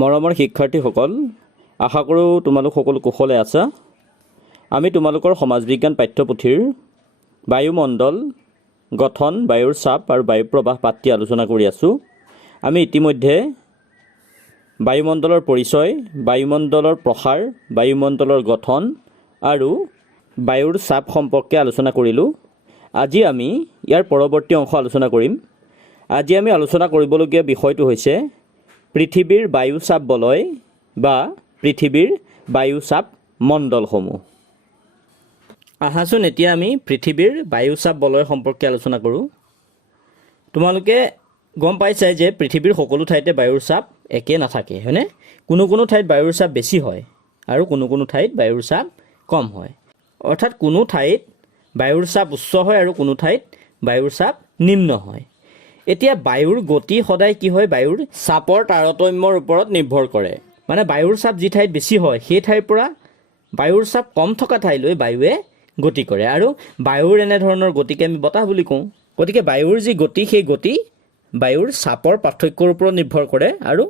মৰমৰ শিক্ষাৰ্থীসকল, আশা কৰোঁ তোমালোক সকলো কুশলে আছা। আমি তোমালোকৰ সমাজ বিজ্ঞান পাঠ্যপুথিৰ বায়ুমণ্ডল গঠন, বায়ুৰ চাপ আৰু বায়ু প্ৰবাহ পাঠটি আলোচনা কৰি আছোঁ। আমি ইতিমধ্যে বায়ুমণ্ডলৰ পৰিচয়, বায়ুমণ্ডলৰ প্ৰসাৰ, বায়ুমণ্ডলৰ গঠন আৰু বায়ুৰ চাপ সম্পৰ্কে আলোচনা কৰিলোঁ। আজি আমি ইয়াৰ পৰৱৰ্তী অংশ আলোচনা কৰিম। আজি আমি আলোচনা কৰিবলগীয়া বিষয়টো হৈছে পৃথিৱীৰ বায়ু চাপ বলয় বা পৃথিৱীৰ বায়ু চাপ মণ্ডলসমূহ। আহাচোন এতিয়া আমি পৃথিৱীৰ বায়ু চাপ বলয় সম্পৰ্কে আলোচনা কৰোঁ। তোমালোকে গম পাইছাই যে পৃথিৱীৰ সকলো ঠাইতে বায়ুৰ চাপ একে নাথাকে, হয়নে? কোনো ঠাইত বায়ুৰ চাপ বেছি হয় আৰু কোনো ঠাইত বায়ুৰ চাপ কম হয়। অৰ্থাৎ কোনো ঠাইত বায়ুৰ চাপ উচ্চ হয় আৰু কোনো ঠাইত বায়ুৰ চাপ নিম্ন হয়। এতিয়া বায়ুৰ গতি সদায় কি হয়? বায়ুৰ চাপৰ তাৰতম্যৰ ওপৰত নিৰ্ভৰ কৰে। মানে বায়ুৰ চাপ যি ঠাইত বেছি হয় সেই ঠাইৰ পৰা বায়ুৰ চাপ কম থকা ঠাইলৈ বায়ুৱে গতি কৰে, আৰু বায়ুৰ এনেধৰণৰ গতিকে আমি বতাহ বুলি কওঁ। গতিকে বায়ুৰ যি গতি, সেই গতি বায়ুৰ চাপৰ পাৰ্থক্যৰ ওপৰত নিৰ্ভৰ কৰে, আৰু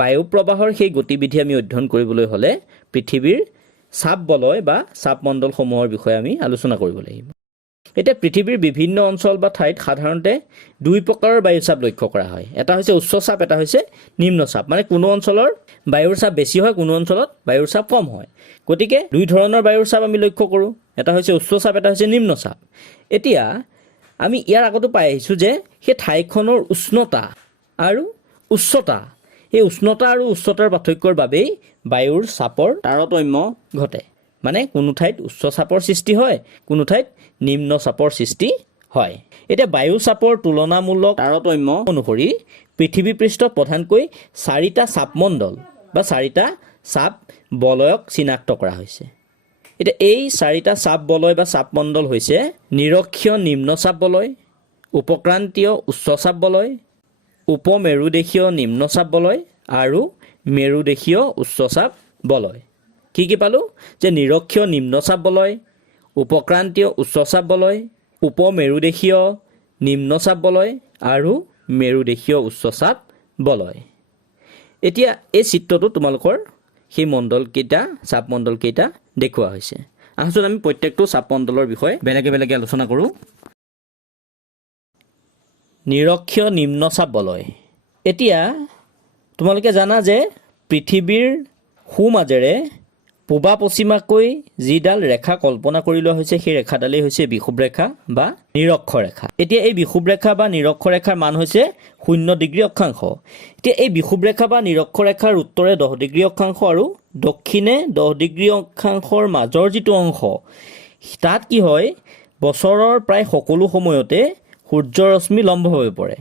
বায়ু প্ৰবাহৰ সেই গতিবিধি আমি অধ্যয়ন কৰিবলৈ হ'লে পৃথিৱীৰ চাপ বলয় বা চাপ মণ্ডলসমূহৰ বিষয়ে আমি আলোচনা কৰিব লাগিব। এতিয়া পৃথিৱীৰ বিভিন্ন অঞ্চল বা ঠাইত সাধাৰণতে দুই প্ৰকাৰৰ বায়ু চাপ লক্ষ্য কৰা হয়। এটা হৈছে উচ্চ চাপ, এটা হৈছে নিম্ন চাপ। মানে কোনো অঞ্চলৰ বায়ুৰ চাপ বেছি হয়, কোনো অঞ্চলত বায়ুৰ চাপ কম হয়। গতিকে দুই ধৰণৰ বায়ুৰ চাপ আমি লক্ষ্য কৰোঁ। এটা হৈছে উচ্চ চাপ, এটা হৈছে নিম্ন চাপ। এতিয়া আমি ইয়াৰ আগতো পাই আহিছোঁ যে সেই ঠাইখনৰ উষ্ণতা আৰু উচ্চতা, এই উষ্ণতা আৰু উচ্চতাৰ পাৰ্থক্যৰ বাবেই বায়ুৰ চাপৰ তাৰতম্য ঘটে। মানে কোনো ঠাইত উচ্চ চাপৰ সৃষ্টি হয়, কোনো ঠাইত নিম্ন চাপৰ সৃষ্টি হয়। এতিয়া বায়ু চাপৰ তুলনামূলক তাৰতম্য অনুসৰি পৃথিৱী পৃষ্ঠত প্ৰধানকৈ 4টা চাপমণ্ডল বা 4টা চাপ বলয়ক চিনাক্ত কৰা হৈছে। এতিয়া এই 4টা চাপ বলয় বা চাপমণ্ডল হৈছে নিৰক্ষীয় নিম্ন চাপ বলয়, উপক্ৰান্তীয় উচ্চ চাপ বলয়, উপমেৰুদেশীয় নিম্ন চাপ বলয় আৰু মেৰুদেশীয় উচ্চ চাপ বলয়। কি পালোঁ? যে নিৰক্ষীয় নিম্ন চাপ বলয়, উপক্ৰান্তীয় উচ্চ চাপ বলয়, উপমেৰুদেশীয় নিম্ন চাপ বলয় আৰু মেৰুদেশীয় উচ্চ চাপ বলয়। এতিয়া এই চিত্ৰটো তোমালোকৰ সেই মণ্ডলকেইটা, চাপমণ্ডলকেইটা দেখুওৱা হৈছে। আহচোন আমি প্ৰত্যেকটো চাপমণ্ডলৰ বিষয়ে বেলেগে বেলেগে আলোচনা কৰোঁ। নিৰক্ষীয় নিম্ন চাপ বলয়। এতিয়া তোমালোকে জানা যে পৃথিৱীৰ সোঁমাজেৰে পূবা পশ্চিমাকৈ যিডাল ৰেখা কল্পনা কৰি লোৱা হৈছে, সেই ৰেখাডালেই হৈছে বিষুৱ ৰেখা বা নিৰক্ষ ৰেখা। এতিয়া এই বিষুৱ ৰেখা বা নিৰক্ষ ৰেখাৰ মান হৈছে 0 ডিগ্ৰী অক্ষাংশ। এতিয়া এই বিষুৱ ৰেখা বা নিৰক্ষ ৰেখাৰ উত্তৰে 10 ডিগ্ৰী অক্ষাংশ আৰু দক্ষিণে 10 ডিগ্ৰী অক্ষাংশৰ মাজৰ যিটো অংশ, তাত কি হয়? বছৰৰ প্ৰায় সকলো সময়তে সূৰ্যৰশ্মি লম্বভাৱে পৰে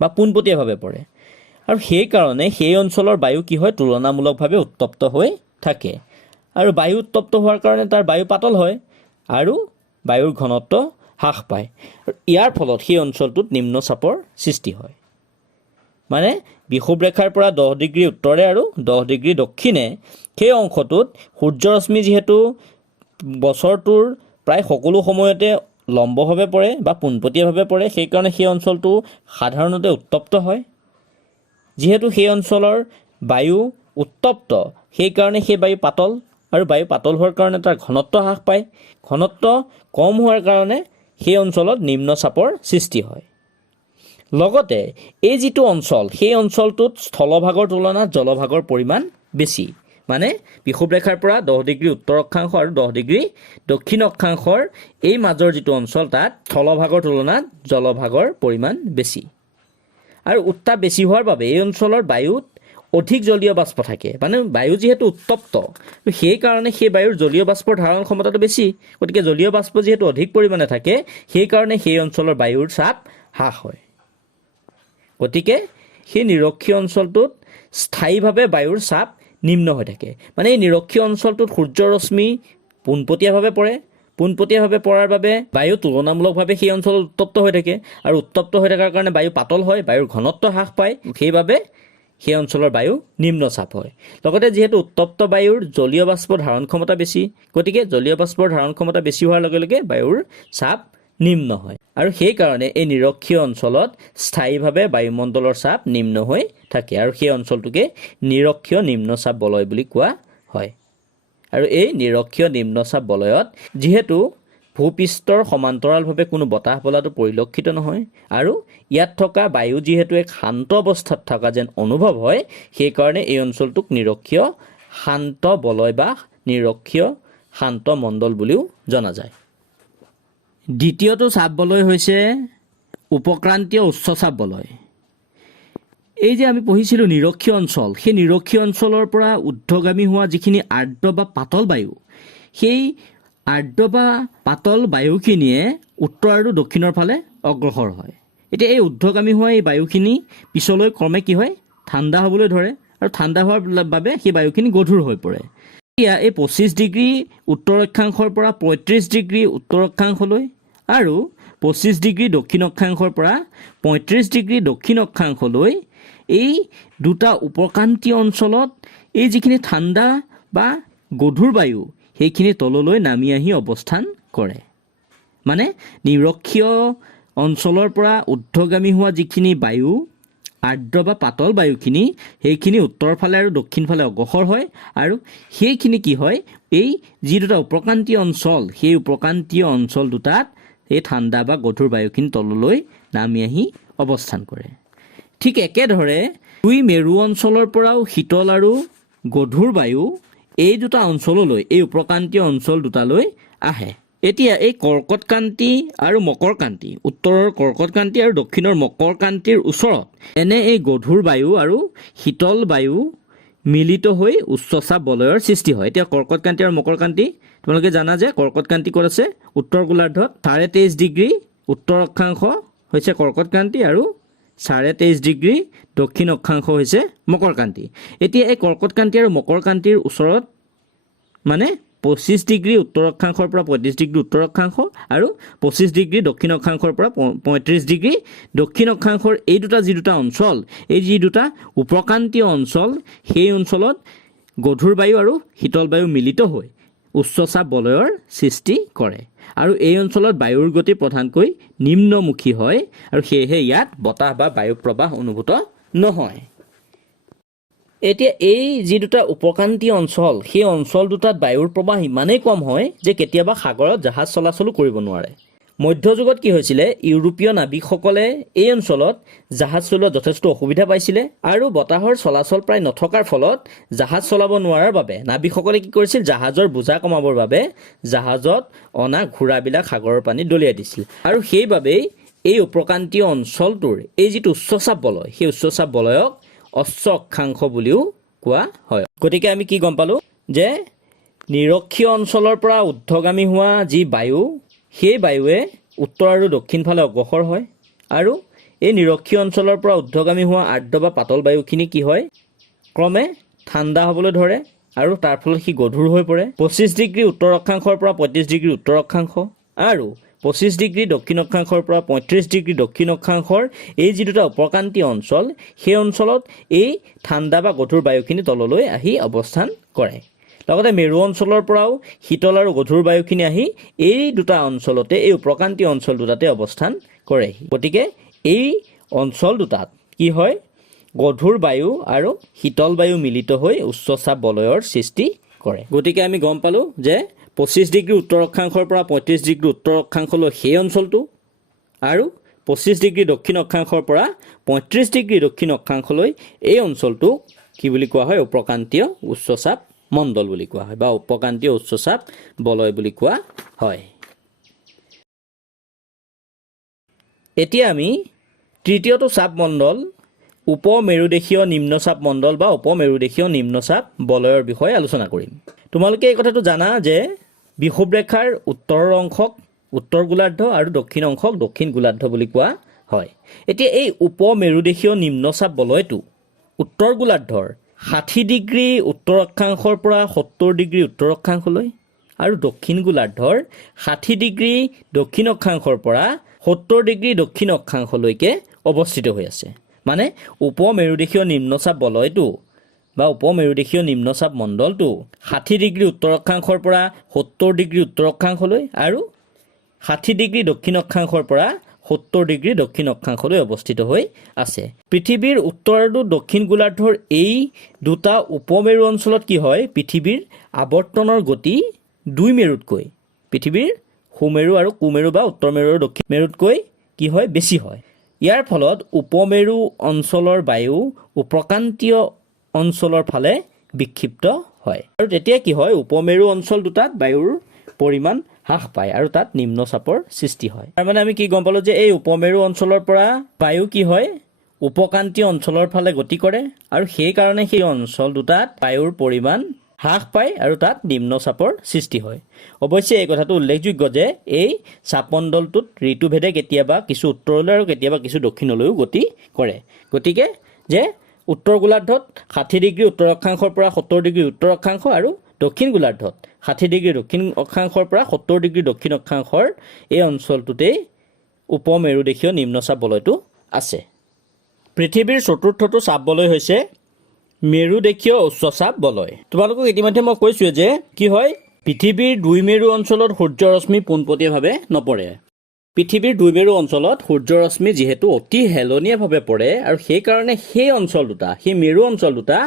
বা পোনপটীয়াভাৱে পৰে, আৰু সেইকাৰণে সেই অঞ্চলৰ বায়ু কি হয়? তুলনামূলকভাৱে উত্তপ্ত হৈ থাকে। আৰু বায়ু উত্তপ্ত হোৱাৰ কাৰণে তাৰ বায়ু পাতল হয় আৰু বায়ুৰ ঘনত্ব হ্ৰাস পায়। আৰু ইয়াৰ ফলত সেই অঞ্চলটোত নিম্ন চাপৰ সৃষ্টি হয়। মানে বিষুৱ ৰেখাৰ পৰা 10 ডিগ্ৰী উত্তৰে আৰু 10 ডিগ্ৰী দক্ষিণে সেই অংশটোত সূৰ্যৰশ্মি যিহেতু বছৰটোৰ প্ৰায় সকলো সময়তে লম্বভাৱে পৰে বা পোনপটীয়াভাৱে পৰে, সেইকাৰণে সেই অঞ্চলটো সাধাৰণতে উত্তপ্ত হয়। যিহেতু সেই অঞ্চলৰ বায়ু উত্তপ্ত, সেইকাৰণে সেই বায়ু পাতল, আৰু বায়ু পাতল হোৱাৰ কাৰণে তাৰ ঘনত্ব হ্ৰাস পায়। ঘনত্ব কম হোৱাৰ কাৰণে সেই অঞ্চলত নিম্ন চাপৰ সৃষ্টি হয়। লগতে এই যিটো অঞ্চল, সেই অঞ্চলটোত স্থলভাগৰ তুলনাত জলভাগৰ পৰিমাণ বেছি। মানে বিষুৱ ৰেখাৰ পৰা 10 ডিগ্ৰী উত্তৰ অক্ষাংশ আৰু 10 ডিগ্ৰী দক্ষিণ অক্ষাংশৰ এই মাজৰ যিটো অঞ্চল, তাত স্থলভাগৰ তুলনাত জলভাগৰ পৰিমাণ বেছি। আৰু উত্তাপ বেছি হোৱাৰ বাবে এই অঞ্চলৰ বায়ুত অধিক জলীয় বাষ্প থাকে। মানে বায়ু যিহেতু উত্তপ্ত, সেইকাৰণে সেই বায়ুৰ জলীয় বাষ্পৰ ধাৰণ ক্ষমতাটো বেছি। গতিকে জলীয় বাষ্প যিহেতু অধিক পৰিমাণে থাকে, সেইকাৰণে সেই অঞ্চলৰ বায়ুৰ চাপ হ্ৰাস হয়। গতিকে সেই নিৰক্ষীয় অঞ্চলটোত স্থায়ীভাৱে বায়ুৰ চাপ নিম্ন হৈ থাকে। মানে এই নিৰক্ষীয় অঞ্চলটোত সূৰ্যৰশ্মি পোনপটীয়াভাৱে পৰে। পোনপটীয়াভাৱে পৰাৰ বাবে বায়ু তুলনামূলকভাৱে সেই অঞ্চলত উত্তপ্ত হৈ থাকে, আৰু উত্তপ্ত হৈ থকাৰ কাৰণে বায়ু পাতল হয়, বায়ুৰ ঘনত্ব হ্ৰাস পায়। সেইবাবে সেই অঞ্চলৰ বায়ু নিম্ন চাপ হয়। লগতে যিহেতু উত্তপ্ত বায়ুৰ জলীয় বাষ্পৰ ধাৰণ ক্ষমতা বেছি, গতিকে জলীয় বাষ্পৰ ধাৰণ ক্ষমতা বেছি হোৱাৰ লগে লগে বায়ুৰ চাপ নিম্ন হয় আৰু সেইকাৰণে এই নিৰক্ষীয় অঞ্চলত স্থায়ীভাৱে বায়ুমণ্ডলৰ চাপ নিম্ন হৈ থাকে আৰু সেই অঞ্চলটোকে নিৰক্ষীয় নিম্নচাপ বলয় বুলি কোৱা হয়। আৰু এই নিৰক্ষীয় নিম্নচাপ বলয়ত যিহেতু ভূপৃষ্ঠৰ সমান্তৰালভাৱে কোনো বতাহ বলাটো পৰিলক্ষিত নহয় আৰু ইয়াত থকা বায়ু যিহেতু এক শান্ত অৱস্থাত থকা যেন অনুভৱ হয়, সেইকাৰণে এই অঞ্চলটোক নিৰক্ষীয় শান্ত বলয় বা নিৰক্ষীয় শান্ত মণ্ডল বুলিও জনা যায়। দ্বিতীয়টো চাপ বলয় হৈছে উপক্ৰান্তীয় উচ্চচাপ বলয়। এই যে আমি পঢ়িছিলোঁ নিৰক্ষীয় অঞ্চল, সেই নিৰক্ষীয় অঞ্চলৰ পৰা ঊৰ্ধ্বগামী হোৱা যিখিনি আৰ্দ্ৰ বা পাতল বায়ু, সেই আৰ্দ্ৰ বা পাতল বায়ুখিনিয়ে উত্তৰ আৰু দক্ষিণৰ ফালে অগ্ৰসৰ হয়। এতিয়া এই ঊৰ্ধ্বগামী হোৱা এই বায়ুখিনি পিছলৈ ক্ৰমে কি হয়, ঠাণ্ডা হ'বলৈ ধৰে আৰু ঠাণ্ডা হোৱাৰ বাবে সেই বায়ুখিনি গধুৰ হৈ পৰে। এতিয়া এই 25 ডিগ্ৰী উত্তৰ অক্ষাংশৰ পৰা 35 ডিগ্ৰী উত্তৰ অক্ষাংশলৈ আৰু 25 ডিগ্ৰী দক্ষিণ অক্ষাংশৰ পৰা 35 ডিগ্ৰী দক্ষিণ অক্ষাংশলৈ এই দুটা উপক্ৰান্তীয় অঞ্চলত এই যিখিনি ঠাণ্ডা বা গধুৰ বায়ু সেইখিনি তললৈ নামি আহি অৱস্থান কৰে। মানে নিৰক্ষীয় অঞ্চলৰ পৰা ঊৰ্ধ্বগামী হোৱা যিখিনি বায়ু আৰ্দ্ৰ বা পাতল বায়ুখিনি সেইখিনি উত্তৰ ফালে আৰু দক্ষিণ ফালে অগ্ৰসৰ হয় আৰু সেইখিনি কি হয়, এই যি দুটা উপক্ৰান্তীয় অঞ্চল সেই উপক্ৰান্তীয় অঞ্চল দুটাত এই ঠাণ্ডা বা গধুৰ বায়ুখিনি তললৈ নামি আহি অৱস্থান কৰে। ঠিক একেদৰে দুই মেৰু অঞ্চলৰ পৰাও শীতল আৰু গধুৰ বায়ু এই দুটা অঞ্চললৈ, এই উপক্ৰান্তীয় অঞ্চল দুটালৈ আহে। এতিয়া এই কৰ্কটক্ৰান্তি আৰু মকৰক্ৰান্তি, উত্তৰৰ কৰ্কটক্ৰান্তি আৰু দক্ষিণৰ মকৰক্ৰান্তিৰ ওচৰত এনে এই গধুৰ বায়ু আৰু শীতল বায়ু মিলিত হৈ উচ্চচাপ বলয়ৰ সৃষ্টি হয়। এতিয়া কৰ্কটক্ৰান্তি আৰু মকৰক্ৰান্তি তোমালোকে জানা যে কৰ্কটক্ৰান্তি ক'ত আছে, উত্তৰ গোলাৰ্ধত 23.5 ডিগ্ৰী উত্তৰ অক্ষাংশ হৈছে কৰ্কটক্ৰান্তি আৰু 23.5 ডিগ্ৰী দক্ষিণ অক্ষাংশ হৈছে মকৰক্ৰান্তি। এতিয়া এই কৰ্কটক্ৰান্তি আৰু মকৰক্ৰান্তিৰ ওচৰত মানে 25 ডিগ্ৰী উত্তৰ অক্ষাংশৰ পৰা 35 ডিগ্ৰী উত্তৰ অক্ষাংশ আৰু 25 ডিগ্ৰী দক্ষিণ অক্ষাংশৰ পৰা 35 ডিগ্ৰী দক্ষিণ অক্ষাংশৰ এই দুটা যি দুটা অঞ্চল, এই যি দুটা উপক্ৰান্তীয় অঞ্চল, সেই অঞ্চলত গধুৰ বায়ু আৰু শীতল বায়ু মিলিত হৈ উচ্চচাপ বলয়ৰ সৃষ্টি কৰে আৰু এই অঞ্চলত বায়ুৰ গতি প্ৰধানকৈ নিম্নমুখী হয় আৰু সেয়েহে ইয়াত বতাহ বা বায়ু প্ৰবাহ অনুভূত নহয়। এতিয়া এই যি দুটা উপক্ৰান্তীয় অঞ্চল, সেই অঞ্চল দুটাত বায়ুৰ প্ৰবাহ ইমানেই কম হয় যে কেতিয়াবা সাগৰত জাহাজ চলাচলো কৰিব নোৱাৰে। মধ্যযুগত কি হৈছিলে, ইউৰোপীয় নাবিকসকলে এই অঞ্চলত জাহাজ চলোৱাত যথেষ্ট অসুবিধা পাইছিলে আৰু বতাহৰ চলাচল প্ৰায় নথকাৰ ফলত জাহাজ চলাব নোৱাৰাৰ বাবে নাবিকসকলে কি কৰিছিল, জাহাজৰ বোজা কমাবৰ বাবে জাহাজত অনা ঘোঁৰাবিলাক সাগৰৰ পানীত দলিয়াই দিছিল আৰু সেইবাবেই এই উপক্ৰান্তীয় অঞ্চলটোৰ এই যিটো উচ্চচাপ বলয়, সেই উচ্চচাপ বলয়ক অশ্ব অক্ষাংশ বুলিও কোৱা হয়। গতিকে আমি কি গম পালোঁ যে নিৰক্ষীয় অঞ্চলৰ পৰা ঊৰ্ধ্বগামী হোৱা যি বায়ু, সেই বায়ুৱে উত্তৰ আৰু দক্ষিণ ফালে অগ্ৰসৰ হয় আৰু এই নিৰক্ষীয় অঞ্চলৰ পৰা ঊৰ্ধ্বগামী হোৱা আৰ্দ্ৰ বা পাতল বায়ুখিনি কি হয়, ক্ৰমে ঠাণ্ডা হ'বলৈ ধৰে আৰু তাৰ ফলত সি গধুৰ হৈ পৰে। 25 ডিগ্ৰী উত্তৰ অক্ষাংশৰ পৰা 35 ডিগ্ৰী উত্তৰ অক্ষাংশ আৰু 25 ডিগ্ৰী দক্ষিণ অক্ষাংশৰ পৰা 35 ডিগ্ৰী দক্ষিণ অক্ষাংশৰ এই যি দুটা উপক্ৰান্তীয় অঞ্চল, সেই অঞ্চলত এই ঠাণ্ডা বা গধুৰ বায়ুখিনি তললৈ আহি অৱস্থান কৰে। লগতে মেৰু অঞ্চলৰ পৰাও শীতল আৰু গধুৰ বায়ুখিনি আহি এই দুটা অঞ্চলতে, এই উপক্ৰান্তীয় অঞ্চল দুটাতে অৱস্থান কৰেহি। গতিকে এই অঞ্চল দুটাত কি হয়, গধুৰ বায়ু আৰু শীতল বায়ু মিলিত হৈ উচ্চচাপ বলয়ৰ সৃষ্টি কৰে। গতিকে আমি গম পালোঁ যে 25 ডিগ্ৰী উত্তৰ অক্ষাংশৰ পৰা 35 ডিগ্ৰী উত্তৰ অক্ষাংশলৈ সেই অঞ্চলটো আৰু 25 ডিগ্ৰী দক্ষিণ অক্ষাংশৰ পৰা 35 ডিগ্ৰী দক্ষিণ অক্ষাংশলৈ এই অঞ্চলটো কি বুলি কোৱা হয়, উপক্ৰান্তীয় উচ্চচাপ মণ্ডল বুলি কোৱা হয় বা উপক্ৰান্তীয় উচ্চচাপ বলয় বুলি কোৱা হয়। এতিয়া আমি তৃতীয়টো চাপ মণ্ডল উপমেৰুদেশীয় নিম্নচাপ মণ্ডল বা উপমেৰুদেশীয় নিম্নচাপ বলয়ৰ বিষয়ে আলোচনা কৰিম। তোমালোকে এই কথাটো জানা যে বিষুৱৰেখাৰ উত্তৰৰ অংশক উত্তৰ গোলাৰ্ধ আৰু দক্ষিণ অংশক দক্ষিণ গোলাৰ্ধ বুলি কোৱা হয়। এতিয়া এই উপমেৰুদেশীয় নিম্নচাপ বলয়টো উত্তৰ গোলাৰ্ধৰ 60 ডিগ্ৰী উত্তৰ অক্ষাংশৰ পৰা 70 ডিগ্ৰী উত্তৰ অক্ষাংশলৈ আৰু দক্ষিণ গোলাৰ্ধৰ 60 ডিগ্ৰী দক্ষিণ অক্ষাংশৰ পৰা 70 ডিগ্ৰী দক্ষিণ অক্ষাংশলৈকে অৱস্থিত হৈ আছে। মানে উপমেৰুদেশীয় নিম্নচাপ বলয়টো বা উপমেৰুদেশীয় নিম্নচাপ মণ্ডলটো 60 ডিগ্ৰী উত্তৰ অক্ষাংশৰ পৰা 70 ডিগ্ৰী উত্তৰ অক্ষাংশলৈ আৰু 60 ডিগ্ৰী দক্ষিণ অক্ষাংশৰ পৰা 70 ডিগ্ৰী দক্ষিণ অক্ষাংশলৈ অৱস্থিত হৈ আছে। পৃথিৱীৰ উত্তৰ আৰু দক্ষিণ গোলাৰ্ধৰ এই দুটা উপমেৰু অঞ্চলত কি হয়, পৃথিৱীৰ আৱৰ্তনৰ গতি দুই মেৰুতকৈ, পৃথিৱীৰ সুমেৰু আৰু কুমেৰু বা উত্তৰ মেৰু আৰু দক্ষিণ মেৰুতকৈ কি হয়, বেছি হয়। ইয়াৰ ফলত উপমেৰু অঞ্চলৰ বায়ু উপক্ৰান্তীয় অঞ্চলৰ ফালে বিক্ষিপ্ত হয় আৰু তেতিয়া কি হয়, উপমেৰু অঞ্চল দুটাত বায়ুৰ পৰিমাণ হ্ৰাস পায় আৰু তাত নিম্নচাপৰ সৃষ্টি হয়। তাৰমানে আমি কি গম পালোঁ যে এই উপমেৰু অঞ্চলৰ পৰা বায়ু কি হয়, উপক্ৰান্তীয় অঞ্চলৰ ফালে গতি কৰে আৰু সেইকাৰণে সেই অঞ্চল দুটাত বায়ুৰ পৰিমাণ হ্ৰাস পায় আৰু তাত নিম্নচাপৰ সৃষ্টি হয়। অৱশ্যে এই কথাটো উল্লেখযোগ্য যে এই চাপমণ্ডলটোত ঋতুভেদে কেতিয়াবা কিছু উত্তৰলৈ আৰু কেতিয়াবা কিছু দক্ষিণলৈও গতি কৰে। গতিকে যে উত্তৰ গোলাৰ্ধত 60 ডিগ্ৰী উত্তৰ অক্ষাংশৰ পৰা 70 ডিগ্ৰী উত্তৰ অক্ষাংশ আৰু দক্ষিণ গোলাৰ্ধত 60 ডিগ্ৰী দক্ষিণ অক্ষাংশৰ পৰা 70 ডিগ্ৰী দক্ষিণ অক্ষাংশৰ এই অঞ্চলটোতেই উপমেৰুদেশীয় নিম্নচাপ বলয়টো আছে। পৃথিৱীৰ চতুৰ্থটো চাপ বলয় হৈছে মেৰুদেশীয় উচ্চচাপ বলয়। তোমালোকক ইতিমধ্যে মই কৈছোঁৱে যে কি হয়, পৃথিৱীৰ দুই মেৰু অঞ্চলত সূৰ্যৰশ্মি পোনপটীয়াভাৱে নপৰে। পৃথিৱীৰ দুই মেৰু অঞ্চলত সূৰ্যৰশ্মি যিহেতু অতি হেলনীয়াভাৱে পৰে আৰু সেইকাৰণে সেই অঞ্চল দুটা, সেই মেৰু অঞ্চল দুটা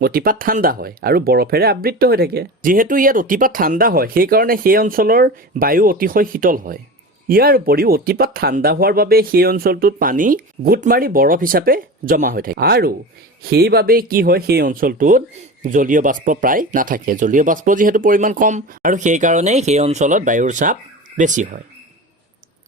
অতিপাত ঠাণ্ডা হয় আৰু বৰফেৰে আবৃত হৈ থাকে। যিহেতু ইয়াত অতিপাত ঠাণ্ডা হয় সেইকাৰণে সেই অঞ্চলৰ বায়ু অতিশয় শীতল হয়। ইয়াৰ উপৰিও অতিপাত ঠাণ্ডা হোৱাৰ বাবে সেই অঞ্চলটোত পানী গোট মাৰি বৰফ হিচাপে জমা হৈ থাকে আৰু সেইবাবে কি হয়, সেই অঞ্চলটোত জলীয় বাষ্প প্ৰায় নাথাকে। জলীয় বাষ্প যিহেতু পৰিমাণ কম আৰু সেইকাৰণেই সেই অঞ্চলত বায়ুৰ চাপ বেছি হয়।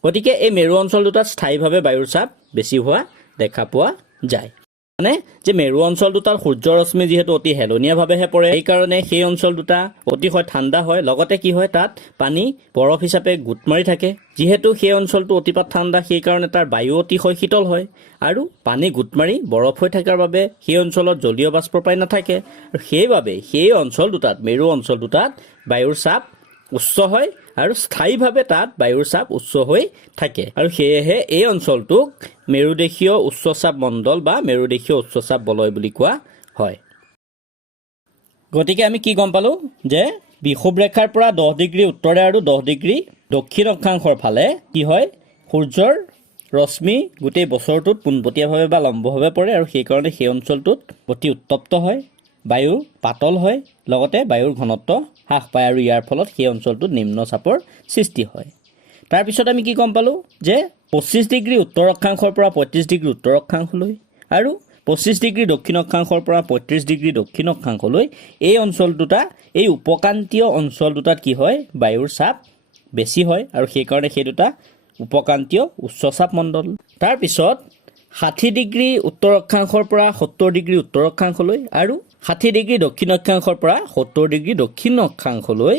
গতিকে এই মেৰু অঞ্চল দুটাত স্থায়ীভাৱে বায়ুৰ চাপ বেছি হোৱা দেখা পোৱা যায়। মানে যে মেৰু অঞ্চল দুটাত সূৰ্যৰশ্মি যিহেতু অতি হেলনীয়াভাৱেহে পৰে সেইকাৰণে সেই অঞ্চল দুটা অতিশয় ঠাণ্ডা হয়, লগতে কি হয়, তাত পানী বৰফ হিচাপে গোট মাৰি থাকে। যিহেতু সেই অঞ্চলটো অতিপাত ঠাণ্ডা সেইকাৰণে তাৰ বায়ু অতিশয় শীতল হয় আৰু পানী গোট মাৰি বৰফ হৈ থকাৰ বাবে সেই অঞ্চলত জলীয় বাষ্প প্ৰায় নাথাকে আৰু সেইবাবে সেই অঞ্চল দুটাত, মেৰু অঞ্চল দুটাত বায়ুৰ চাপ উচ্চ হয় আৰু স্থায়ীভাৱে তাত বায়ুৰ চাপ উচ্চ হৈ থাকে আৰু সেয়েহে এই অঞ্চলটোক মেৰুদেশীয় উচ্চচাপ মণ্ডল বা মেৰুদেশীয় উচ্চচাপ বলয় বুলি কোৱা হয়। গতিকে আমি কি গম পালোঁ যে বিষুৱ ৰেখাৰ পৰা 10 ডিগ্ৰী উত্তৰে আৰু 10 ডিগ্ৰী দক্ষিণ অক্ষাংশৰ ফালে কি হয়, সূৰ্যৰ ৰশ্মি গোটেই বছৰটোত পোনপটীয়াভাৱে বা লম্বভাৱে পৰে আৰু সেইকাৰণে সেই অঞ্চলটোত অতি উত্তপ্ত হয়, বায়ু পাতল হয়, লগতে বায়ুৰ ঘনত্ব হ্ৰাস পায় আৰু ইয়াৰ ফলত সেই অঞ্চলটোত নিম্নচাপৰ সৃষ্টি হয়। তাৰপিছত আমি কি গম পালোঁ যে 25 ডিগ্ৰী উত্তৰ অক্ষাংশৰ পৰা 35 ডিগ্ৰী উত্তৰ অক্ষাংশলৈ আৰু 25 ডিগ্ৰী দক্ষিণ অক্ষাংশৰ পৰা 35 ডিগ্ৰী দক্ষিণ অক্ষাংশলৈ এই অঞ্চল দুটা, এই উপক্ৰান্তীয় অঞ্চল দুটাত কি হয়, বায়ুৰ চাপ বেছি হয় আৰু সেইকাৰণে সেই দুটা উপক্ৰান্তীয় উচ্চচাপ মণ্ডল। তাৰপিছত 60 ডিগ্ৰী উত্তৰ অক্ষাংশৰ পৰা 70 ডিগ্ৰী উত্তৰ অক্ষাংশলৈ আৰু 60 ডিগ্ৰী দক্ষিণ অক্ষাংশৰ পৰা 70 ডিগ্ৰী দক্ষিণ অক্ষাংশলৈ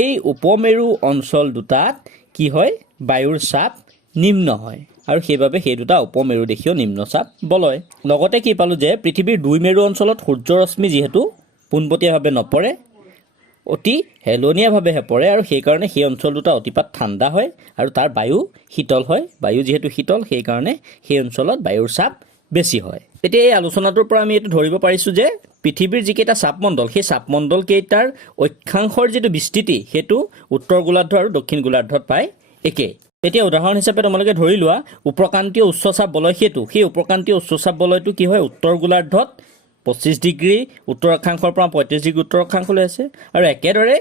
এই উপমেৰু অঞ্চল দুটাত কি হয়, বায়ুৰ চাপ নিম্ন হয় আৰু সেইবাবে সেই দুটা উপমেৰুদেশীয় নিম্নচাপ বলয়। লগতে কি পালোঁ যে পৃথিৱীৰ দুই মেৰু অঞ্চলত সূৰ্যৰশ্মি যিহেতু পোনপটীয়াভাৱে নপৰে, অতি হেলনীয়াভাৱেহে পৰে আৰু সেইকাৰণে সেই অঞ্চল দুটা অতিপাত ঠাণ্ডা হয় আৰু তাৰ বায়ু শীতল হয়। বায়ু যিহেতু শীতল সেইকাৰণে সেই অঞ্চলত বায়ুৰ চাপ বেছি হয়। এতিয়া এই আলোচনাটোৰ পৰা আমি এইটো ধৰিব পাৰিছোঁ যে পৃথিৱীৰ যিকেইটা চাপমণ্ডল সেই চাপমণ্ডলকেইটাৰ অক্ষাংশৰ যিটো বিস্তৃতি সেইটো উত্তৰ গোলাৰ্ধ আৰু দক্ষিণ গোলাৰ্ধত প্ৰায় একেই। এতিয়া উদাহৰণ হিচাপে তোমালোকে ধৰি লোৱা উপক্ৰান্তীয় উচ্চচাপ বলয় সেইটো, সেই উপক্ৰান্তীয় উচ্চচাপ বলয়টো কি হয়, উত্তৰ গোলাৰ্ধত 25 ডিগ্ৰী উত্তৰ অক্ষাংশৰ পৰা 35 ডিগ্ৰী উত্তৰ অক্ষাংশলৈ আছে আৰু একেদৰে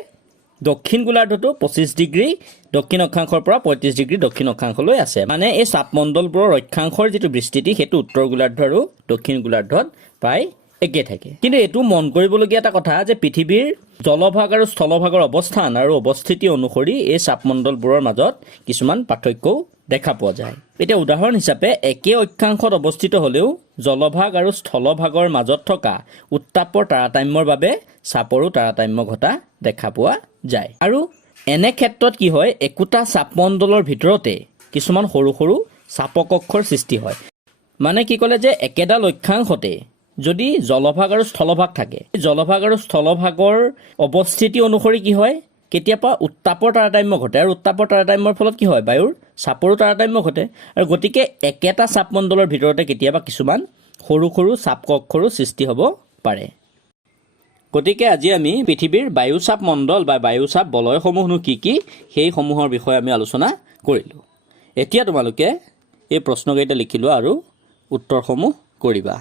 দক্ষিণ গোলাৰ্ধতো 25 ডিগ্ৰী দক্ষিণ অক্ষাংশৰ পৰা 35 ডিগ্ৰী দক্ষিণ অক্ষাংশলৈ আছে। মানে এই চাপমণ্ডলবোৰৰ অক্ষাংশৰ যিটো বিস্তৃতি সেইটো উত্তৰ গোলাৰ্ধ আৰু দক্ষিণ গোলাৰ্ধত প্ৰায় একে থাকে। কিন্তু এইটো মন কৰিবলগীয়া এটা কথা যে পৃথিৱীৰ জলভাগ আৰু স্থলভাগৰ অৱস্থান আৰু অৱস্থিতি অনুসৰি এই চাপমণ্ডলবোৰৰ মাজত কিছুমান পাৰ্থক্যও দেখা পোৱা যায়। এতিয়া উদাহৰণ হিচাপে একে অক্ষাংশত অৱস্থিত হ'লেও জলভাগ আৰু স্থলভাগৰ মাজত থকা উত্তাপৰ তাৰতাম্যৰ বাবে চাপৰো তাৰতাম্য ঘটা দেখা পোৱা যায় আৰু এনে ক্ষেত্ৰত কি হয়, একোটা চাপমণ্ডলৰ ভিতৰতে কিছুমান সৰু সৰু চাপকক্ষৰ সৃষ্টি হয়। মানে কি ক'লে যে একেডাল অক্ষাংশতে যদি জলভাগ আৰু স্থলভাগ থাকে, জলভাগ আৰু স্থলভাগৰ অৱস্থিতি অনুসৰি কি হয়, কেতিয়াবা উত্তাপৰ তাৰতাম্য ঘটে আৰু উত্তাপৰ তাৰতাম্যৰ ফলত কি হয়, বায়ুৰ চাপৰো তাৰতাম্য ঘটে আৰু গতিকে একেটা চাপমণ্ডলৰ ভিতৰতে কেতিয়াবা কিছুমান সৰু সৰু চাপকক্ষৰো সৃষ্টি হ'ব পাৰে। গতিকে আজি আমি পৃথিৱীৰ বায়ুচাপ মণ্ডল বা বায়ুচাপ বলয়সমূহনো কি কি সেইসমূহৰ বিষয়ে আমি আলোচনা কৰিলোঁ। এতিয়া তোমালোকে এই প্ৰশ্নকেইটা লিখি লোৱা আৰু উত্তৰসমূহ কৰিবা।